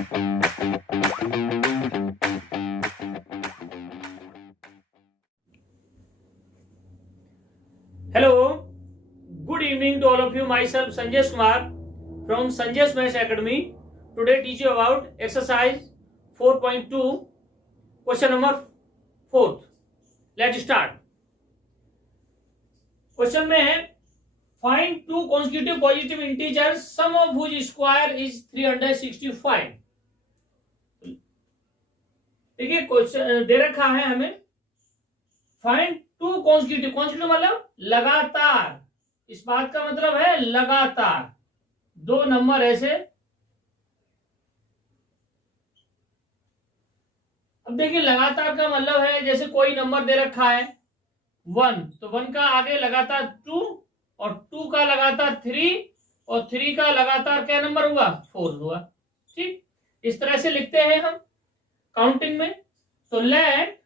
Hello, good evening to all of you. Myself Sanjay Kumar from Sanjay's Maths Academy. Today teach you about exercise 4.2, question number 4. Let's start. Question में है find two consecutive positive integers sum of whose square is 365. देखिए question दे रखा है हमें find two constitutive मतलब लगातार, इस बात का मतलब है लगातार दो नंबर ऐसे। अब देखिए लगातार का मतलब है जैसे कोई नंबर दे रखा है 1, तो 1 का आगे लगातार 2 और 2 का लगातार 3 और 3 का लगातार क्या नंबर हुआ 4 हुआ। ठीक, इस तरह से लिखते हैं हम काउंटिंग में। तो let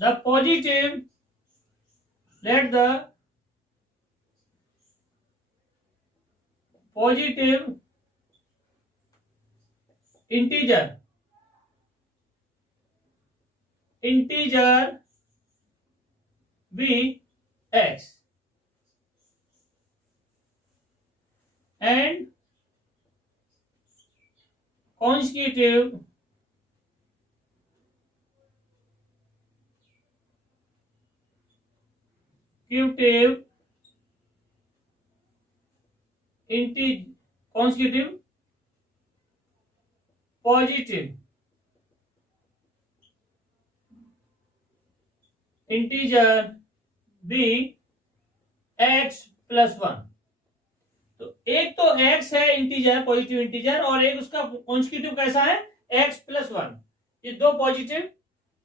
the positive integer be x and consecutive consecutive positive integer be x plus 1। तो एक तो x है इंटीजर, पॉजिटिव इंटीजर, और एक उसका कॉन्स्टिट्यूटिव कैसा है x प्लस 1। ये दो पॉजिटिव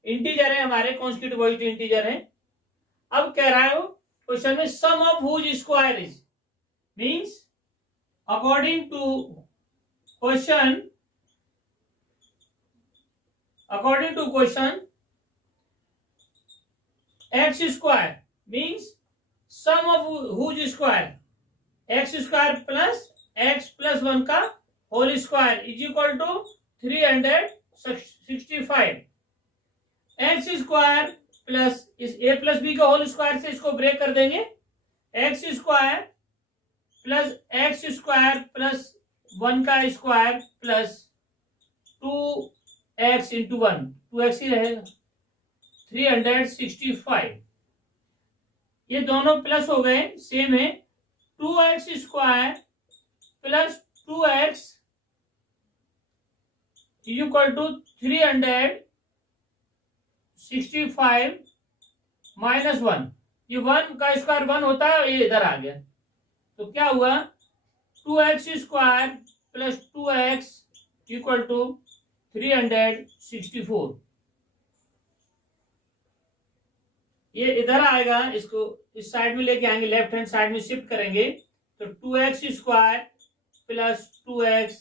इंटीजर है हमारे, कॉन्स्टिट्यूटिव पॉजिटिव इंटीजर है। अब कह रहा है वो क्वेश्चन में sum of whose square is, means according to question x square means sum of whose square x square plus x plus 1 का whole square is equal to 365। X square plus इस a plus b का whole square से इसको break कर देंगे, x square plus 1 का square plus 2x into 1, 2x ही रहेगा 365। ये दोनों प्लस हो गए, सेम है। 2x square plus 2x equal to 365 minus 1। ये 1 का स्क्वायर 1 होता है, ये इधर आ गया, तो क्या हुआ 2x square plus 2x equal to 364। ये इधर आएगा, इसको इस साइड में लेके आएंगे, लेफ्ट हैंड साइड में शिफ्ट करेंगे, तो 2x square plus 2x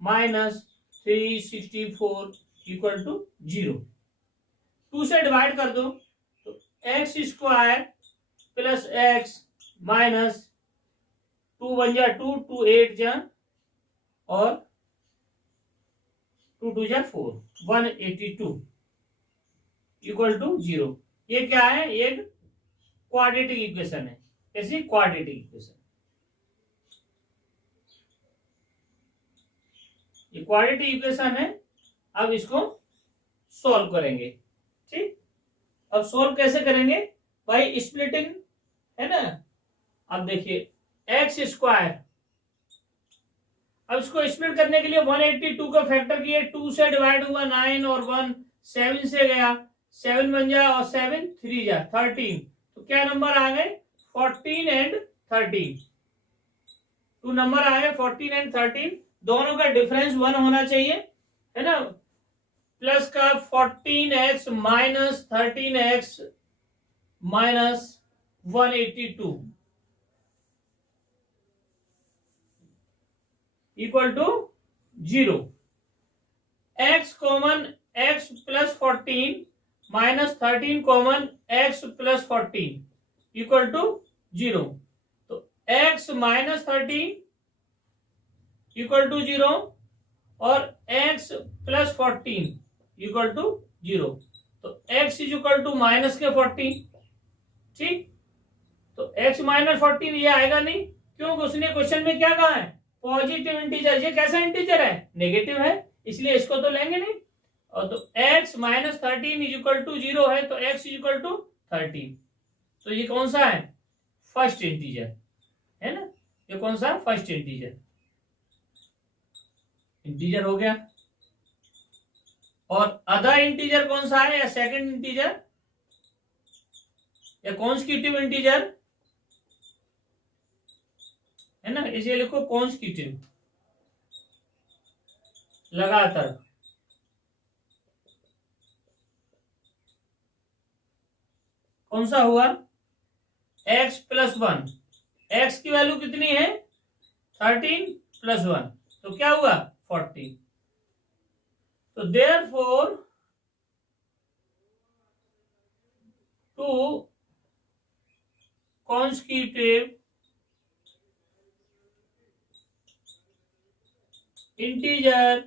minus 364 equal to 0। 2 से डिवाइड कर दो तो x square plus x minus 2 1 जा 2, 2 8 जा और 2 2 जा 4, 182 इक्वल टू 0। ये क्या है, एक क्वाड्रेटिक इक्वेशन है। कैसी क्वाड्रेटिक इक्वेशन, ये क्वाड्रेटिक इक्वेशन है। अब इसको सॉल्व करेंगे। ठीक, अब सॉल्व कैसे करेंगे, भाई स्प्लिटिंग है ना। अब देखिए एक्स स्क्वायर, अब इसको स्प्लिट करने के लिए 182 का फैक्टर किए, 2 से डिवाइड हुआ 9 और 1 7 से गया, 7 बन जा और 7 3 जा 13, तो क्या नंबर आ गए 14 एंड 13। 2 नंबर आ गए 14 एंड 13, दोनों का डिफरेंस 1 होना चाहिए, है ना। प्लस का 14x minus 13x minus 182 equal to 0। x common x plus 14 minus 13 common x plus 14 equal to 0। तो x माइनस 13 इक्वल टू 0 और x प्लस 14 इक्वल टू 0, तो x is equal to minus के 14। ठीक, तो x माइनस 14 ये आएगा नहीं, क्योंकि उसने क्वेश्चन में क्या कहा है, पॉजिटिव इंटीजर। ये कैसा इंटीजर है, नेगेटिव है, इसलिए इसको तो लेंगे नहीं। और तो x minus 13 is equal to 0 है, तो x इज इक्वल टू 13। तो ये कौन सा है, फर्स्ट इंटीजर है ना, ये कौन सा, फर्स्ट इंटीजर। इंटीजर हो गया। और अदर इंटीजर कौन सा है, या सेकंड इंटीजर या कॉन्स्टिट्यूटिव इंटीजर है ना, इसे लिखो कॉन्स्टिट्यूटिव, लगातार। कौन सा हुआ, x प्लस 1, x की वैल्यू कितनी है 13 प्लस 1, तो क्या हुआ 14। तो therefore two consecutive integer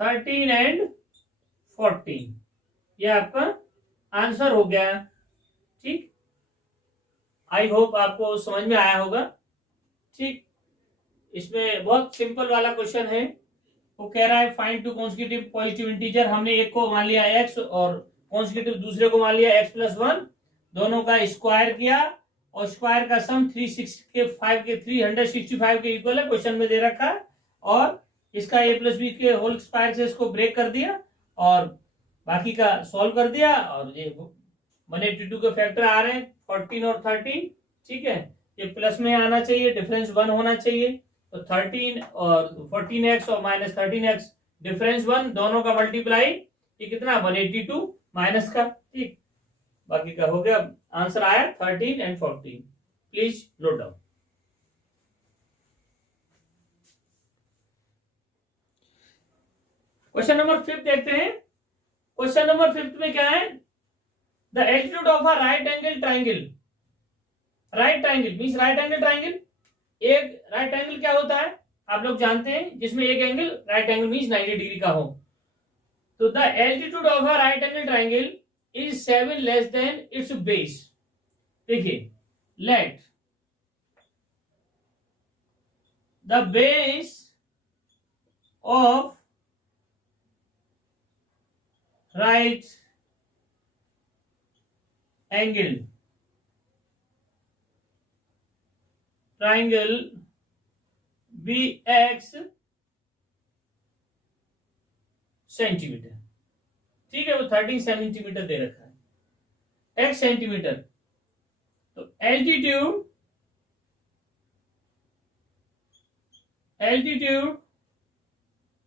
13 and 14, ये आपका आंसर हो गया। ठीक, आई होप आपको समझ में आया होगा। ठीक, इसमें बहुत सिंपल वाला क्वेश्चन है। वो कह रहा है find two constitutive positive integer. हमने एक को मान लिया x और कॉन्स्टिट्यूटिव दूसरे को मान लिया x प्लस 1, दोनों का स्क्वायर किया और स्क्वायर का सम 365 के 365 के इक्वल है, क्वेश्चन में दे रखा है। और इसका a प्लस बी के होल स्क्वायर से इसको ब्रेक कर दिया और बाकी का सॉल्व कर दिया। और ये 182 के फैक्टर आ रहे हैं 14 और 13। ठीक है, ये प्लस में आना चाहिए, डिफरेंस 1 होना चाहिए। तो 13 और 14x और माइनस 13x, डिफरेंस 1, दोनों का मल्टीप्लाई, ये कितना 182 माइनस का। ठीक, बाकी का हो गया, आंसर आया 13 and 14। Please note down. Question number 5 देखते हैं। क्वेश्चन नंबर 5 में क्या है, the altitude of a right angle triangle. Right triangle means right angle triangle, एक राइट एंगल क्या होता है आप लोग जानते हैं, जिसमें एक angle right angle means 90 degree का हो। तो the altitude of a right angle triangle is 7 less than its base. देखिए, let the base of right angle triangle be x centimetre. ठीक है, वो 13 सेंटीमीटर दे रखा है, x सेंटीमीटर। तो altitude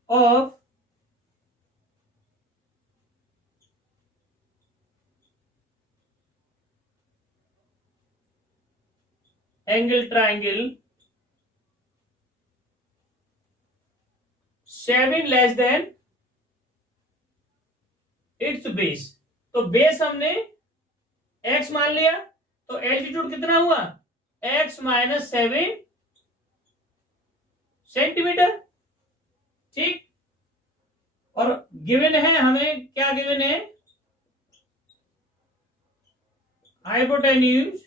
of angle triangle 7 less than its base. तो base हमने x मान लिया, तो एल्टीट्यूड कितना हुआ x माइनस 7 सेंटीमीटर। ठीक, और गिवन है हमें, क्या गिवन है, हाइपोटेन्यूज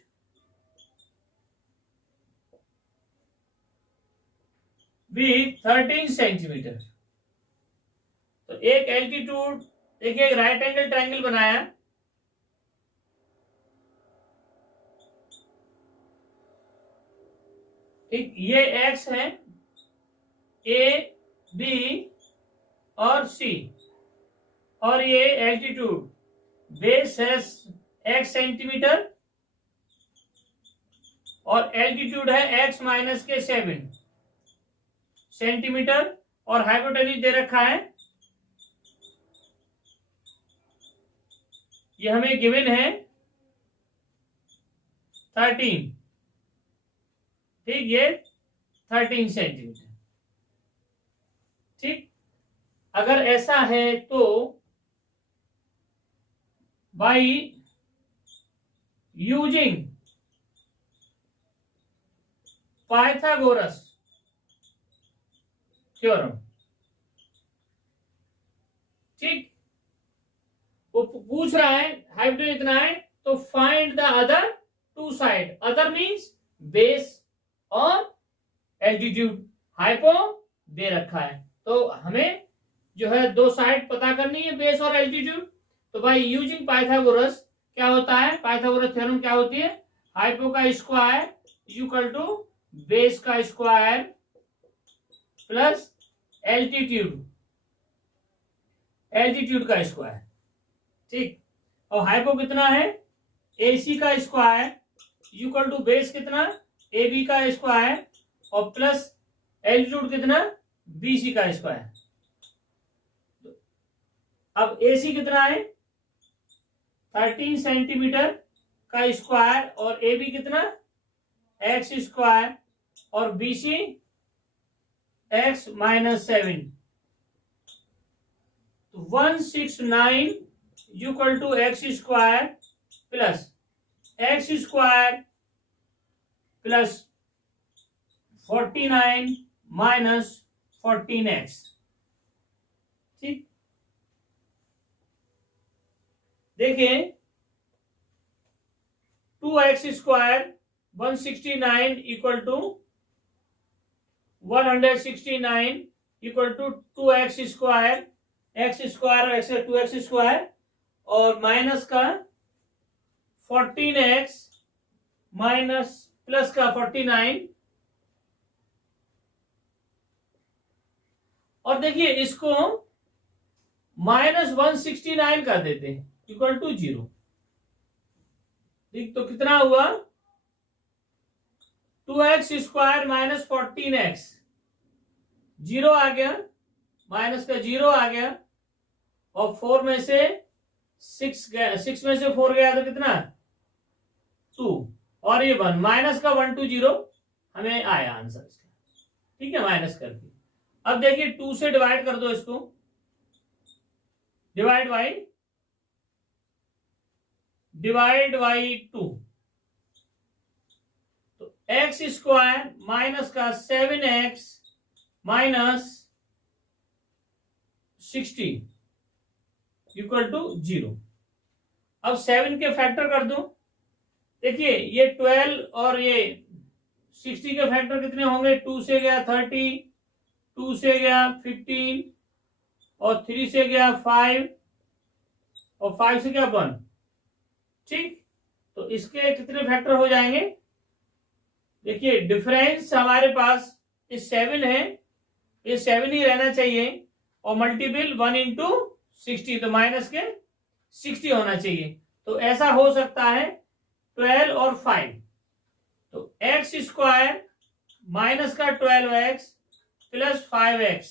विथ 13 सेंटीमीटर। तो एक एल्टीट्यूड, देखिए एक राइट एंगल ट्राइंगल बनाया, ठीक, ये x है, a b और c, और ये एल्टीट्यूड बेस है x सेंटीमीटर और एल्टीट्यूड है x माइनस के 7 सेंटीमीटर, और हाइपोटेन्यूज दे रखा है, ये हमें गिवन है 13। ठीक, ये 13 सेंटीमीटर। ठीक, अगर ऐसा है तो बाई यूजिंग पाइथागोरस थ्योरम। ठीक, वो पूछ रहा है हाइपोटेन्यूज इतना है, तो find the other two side. Other means base और एल्टीट्यूड। हाइपो दे रखा है, तो हमें जो है दो साइड पता करनी है, बेस और एल्टीट्यूड। तो भाई यूजिंग पाइथागोरस क्या होता है, पाइथागोरस थ्योरम क्या होती है, हाइपो का स्क्वायर इक्वल टू बेस का स्क्वायर प्लस एल्टीट्यूड, एल्टीट्यूड का स्क्वायर। ठीक, और हाइपो कितना है, AC का स्क्वायर इक्वल टू बेस कितना, AB का स्क्वायर और प्लस एल्टीट्यूड कितना, BC का स्क्वायर। अब AC कितना है 13 सेंटीमीटर का स्क्वायर और AB कितना x स्क्वायर और BC x -7, 169 equal to x square plus x square plus 49 minus 14x। ठीक, देखिए 2x square 169 equal to 169 equal to 2x square, x square और x 2x स्क्वायर और माइनस का 14x minus plus का 49। और देखिए इसको -169 कर देते हैं इक्वल टू 0। ठीक, तो कितना हुआ 2x स्क्वायर माइनस 14x, 0 आ गया, माइनस का 0 आ गया और 4 में से 6 गया, 6 में से 4 गया तो कितना 2 और ये 1, माइनस का 1 2 0 हमें आया आंसर इसका। ठीक है, माइनस करके अब देखिए 2 से डिवाइड कर दो इसको, डिवाइड बाई 2, तो x स्क्वायर माइनस का 7x माइनस 60 इक्वल टू 0। अब 7 के फैक्टर कर दो, देखिए ये 12 और ये 60 के फैक्टर कितने होंगे, 2 से गया 30, 2 से गया 15 और 3 से गया 5 और 5 से गया 1। ठीक, तो इसके कितने फैक्टर हो जाएंगे, देखिए डिफरेंस हमारे पास इस 7 है, ये 7 ही रहना चाहिए और मल्टीपल 1 इंटू 60, तो माइनस के 60 होना चाहिए। तो ऐसा हो सकता है 12 और 5, तो x स्क्वायर माइनस का 12x plus 5x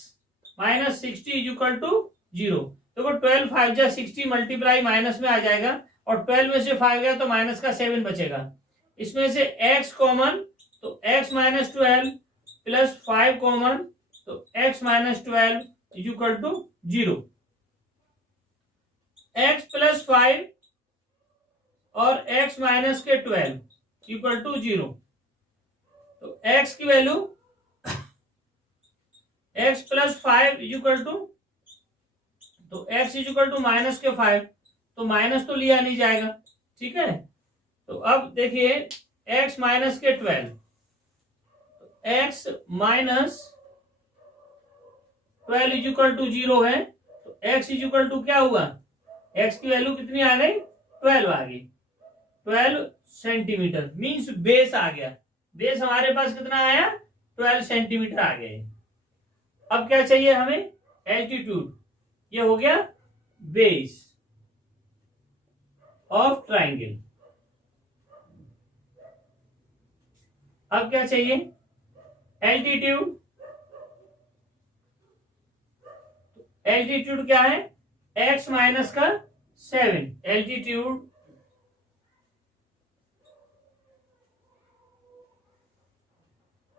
minus 60 equal to 0। देखो 12 5 जा 60 मल्टीप्लाई माइनस में आ जाएगा और 12 में से 5 गया तो माइनस का 7 बचेगा, इसमें से x कॉमन तो x माइनस 12 प्लस 5 कॉमन तो x minus 12 equal to 0। x plus 5 और x माइनस के 12 इक्वल टू 0, तो x की value x plus 5 equal to, तो x इक्वल टू माइनस के 5, तो माइनस तो लिया नहीं जाएगा। ठीक है, तो अब देखिए x माइनस के 12, x माइनस 12 इक्वल टू 0 है, तो x इक्वल टू क्या हुआ, x की वैल्यू कितनी आ गई 12 आ गई, 12 सेंटीमीटर मींस बेस आ गया। बेस हमारे पास कितना आया 12 सेंटीमीटर आ गए। अब क्या चाहिए हमें, एल्टीट्यूड, ये हो गया बेस ऑफ ट्राइंगल। अब क्या चाहिए एल्टीट्यूड, एल्टीट्यूड क्या है x माइनस का 7, एल्टीट्यूड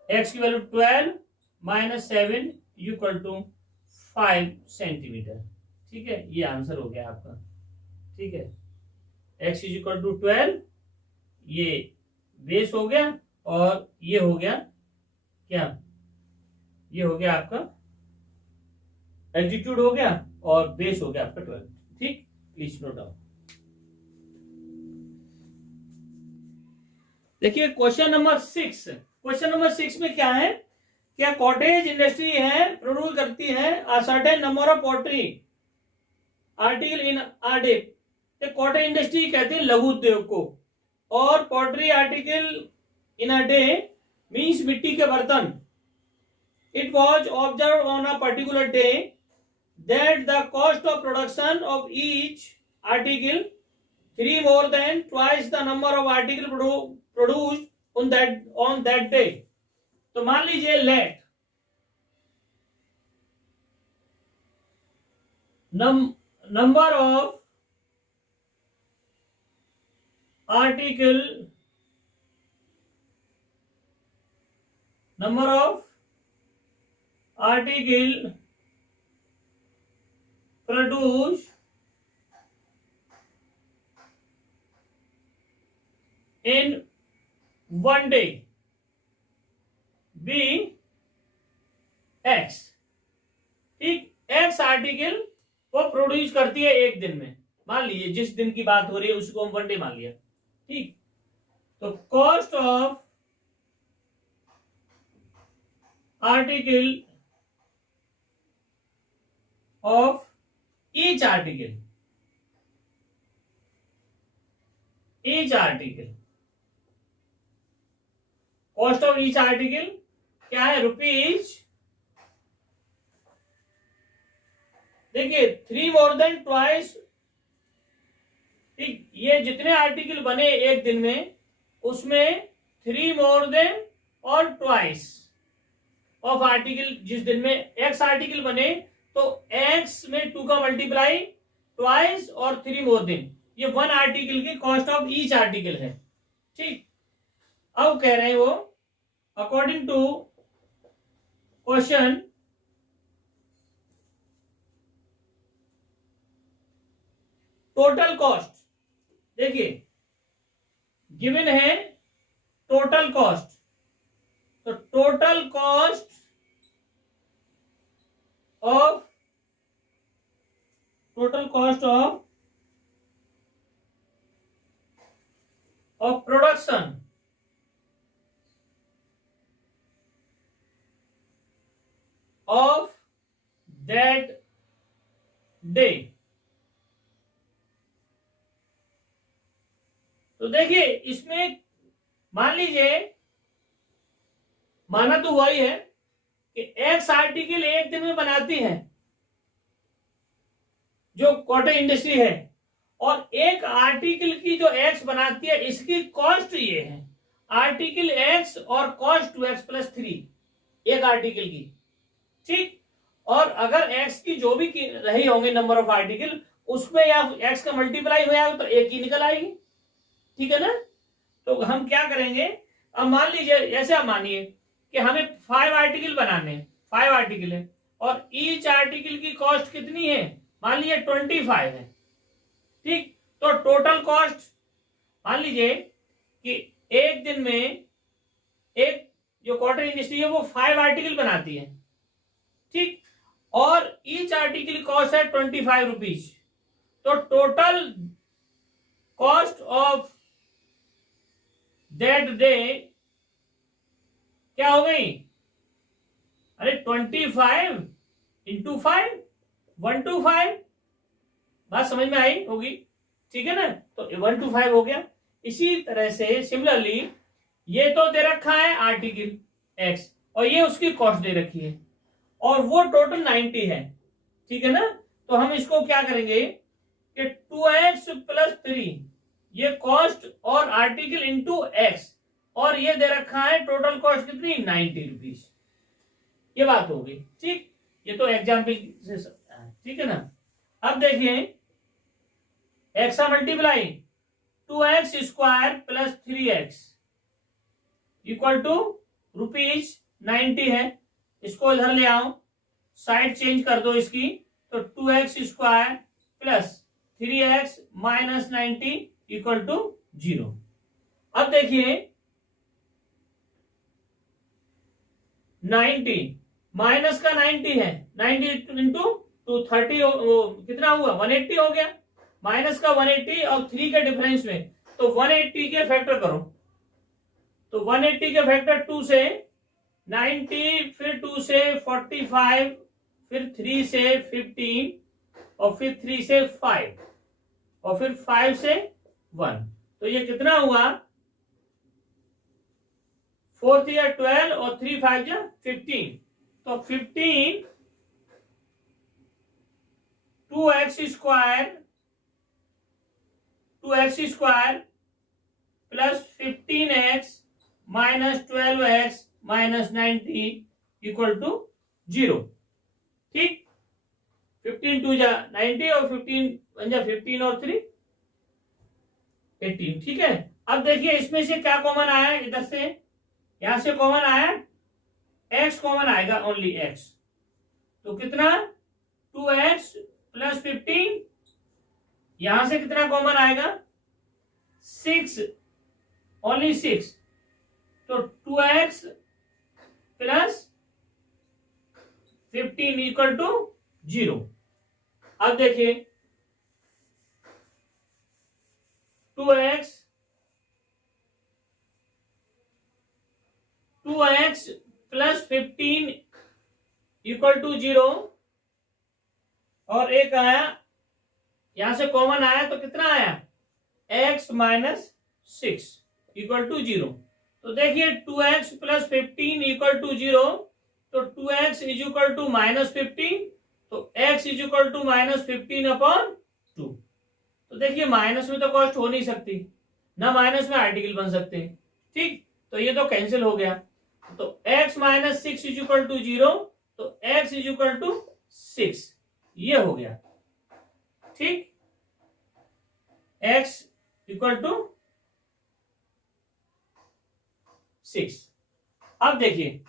x की value 12 minus 7 equal to 5 centimetre. ठीक है, ये आंसर हो गया आपका। ठीक है, x इज इक्वल टू 12, ये बेस हो गया और ये हो गया क्या, ये हो गया आपका एल्टीट्यूड हो गया और बेस हो गया आपका 12। ठीक, प्लीज नोट डाउन। देखिए क्वेश्चन नंबर 6। क्वेश्चन नंबर 6 में क्या है, क्या कॉटेज इंडस्ट्री है प्रोड्यूस करती है a certain number of poultry article in a day. Cottage industry कहते हैं लघु उद्योग को, और poultry article in a day means मिट्टी के बर्तन। It was observe on a particular day that the cost of production of each article 3 more than twice the number of article produced on that day। तो मान लीजिए late number of article produced in one day be x। ठीक, x article वो produce करती है एक दिन में, मान लीजिए जिस दिन की बात हो रही है उसको हम वन डे मान लिया। ठीक, तो cost of article of each article cost of each article क्या है, रुपीज। देखिए 3 more than twice। ठीक, ये जितने आर्टिकल बने एक दिन में उसमें 3 more than और ट्वाइस ऑफ आर्टिकल, जिस दिन में एक्स आर्टिकल बने तो एक्स में 2 का मल्टीप्लाई ट्वाइस और 3 more than, ये 1 आर्टिकल की कॉस्ट ऑफ ईच आर्टिकल है। ठीक, अब कह रहे हैं वो according to question total cost. देखिए गिवन है टोटल कॉस्ट, तो total cost of production of that day. तो देखिए इसमें मान लीजिए, माना तो वही है कि एक्स आर्टिकल एक दिन में बनाती है जो कॉटेज इंडस्ट्री है, और एक आर्टिकल की जो एक्स बनाती है इसकी कॉस्ट ये है आर्टिकल एक्स और कॉस्ट 2x + 3 एक आर्टिकल की। ठीक, और अगर एक्स की जो भी रही होंगे नंबर ऑफ आर्टिकल उसमें या एक्स का मल्टीप्लाई हो जाएगा तो एक ही निकल आएगी। ठीक है ना, तो हम क्या करेंगे, अब मान लीजिए ऐसे आप मानिए कि हमें 5 आर्टिकल बनाने हैं, 5 आर्टिकल है और ईच आर्टिकल की कॉस्ट कितनी है, मान लीजिए 25 है। ठीक, तो टोटल कॉस्ट मान लीजिए कि एक दिन में एक जो कॉटेज इंडस्ट्री है वो 5 आर्टिकल बनाती है। ठीक, और ईच आर्टिकल की कॉस्ट है 25 रुपीज, तो total cost of that day क्या हो गई, अरे 25 × 5 125। बात समझ में आई होगी, ठीक है ना, तो 125 हो गया। इसी तरह से सिमिलरली ये तो दे रखा है आर्टिकल एक्स और ये उसकी कॉस्ट दे रखी है और वो टोटल 90 है। ठीक है ना, तो हम इसको क्या करेंगे कि 2x + 3 ये कॉस्ट और आर्टिकल इंटू एक्स, और ये दे रखा है टोटल कॉस्ट कितनी 90 रुपीज। ये बात हो गई। ठीक, ये तो एग्जाम्पल से ठीक है ना। अब देखिए एक्स का multiply 2x² + 3x equal to ₹90 है। इसको इधर ले आओ, साइड चेंज कर दो इसकी, तो 2x² + 3x - 90 इक्वल टू 0। अब देखिए 90 माइनस का 90 है, 90 इंटू 230 कितना हुआ 180 हो गया, माइनस का 180 और 3 के डिफरेंस में, तो 180 के फैक्टर करो, तो 180 के फैक्टर 2 से 90, फिर 2 से 45, फिर 3 से 15, और फिर 3 से 5, और फिर 5 से 1, तो ये कितना हुआ 4 3 12 और 3 5 15, तो 15 2x square plus 15x minus 12x minus 90 equal to 0। ठीक, 15 2 जा 90 और 15 जा 15 और 3 18। ठीक है, अब देखिए इसमें से क्या कॉमन आया, इधर से यहां से कॉमन आया, x कॉमन आएगा, ओनली x, तो कितना 2x प्लस 15, यहां से कितना कॉमन आएगा 6, ओनली 6, तो 2x प्लस 15 इक्वल टू 0। अब देखिए 2x प्लस 15 इक्वल टू 0, और एक आया यहां से कॉमन आया, तो कितना आया x माइनस 6 इक्वल टू 0। तो देखिए 2x प्लस 15 इक्वल टू 0, तो 2x is equal to minus 15, तो x is equal to minus 15 upon 2। तो देखिए माइनस में तो कॉस्ट हो नहीं सकती, ना माइनस में आर्टिकल बन सकते हैं। ठीक, तो ये तो कैंसिल हो गया, तो x minus 6 is equal to 0, तो x इज इक्वल टू 6, ये हो गया। ठीक, x इक्वल टू 6। अब देखिए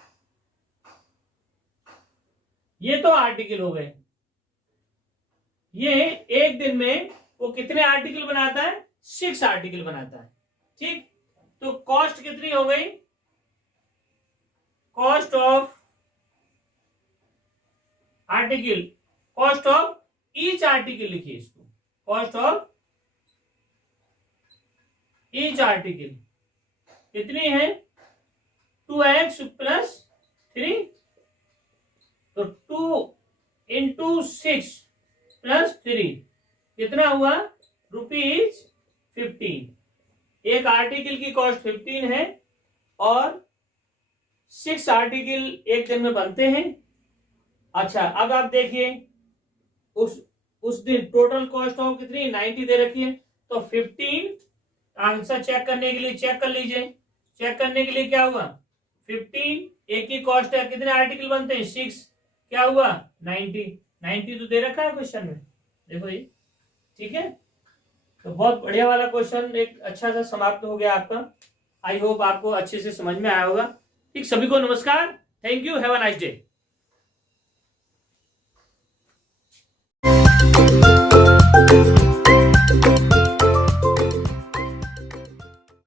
ये तो आर्टिकल हो गए, ये एक दिन में वो कितने आर्टिकल बनाता है 6 आर्टिकल बनाता है। ठीक, तो कॉस्ट कितनी हो गई, cost of article, cost of each article लिखिए इसको, कॉस्ट ऑफ ईच आर्टिकल कितनी है 2x प्लस 3, तो 2 इंटू 6 प्लस 3 कितना हुआ ₹15। एक आर्टिकल की कॉस्ट 15 है, और 6 आर्टिकल एक दिन में बनते हैं। अच्छा, अब आप देखिए उस दिन टोटल कॉस्ट ऑफ कितनी 90 दे रखी है, तो 15 आंसर चेक करने के लिए चेक कर लीजिए, चेक करने के लिए क्या हुआ 15 एक ही कॉस्ट है, कितने आर्टिकल बनते हैं 6, क्या हुआ 90 तो दे रखा है क्वेश्चन में, देखो ये। ठीक है, तो बहुत बढ़िया वाला क्वेश्चन एक अच्छा सा समाप्त हो गया आपका। आई होप आपको अच्छे से समझ में आया होगा। ठीक, सभी को नमस्कार, thank you, have a nice day.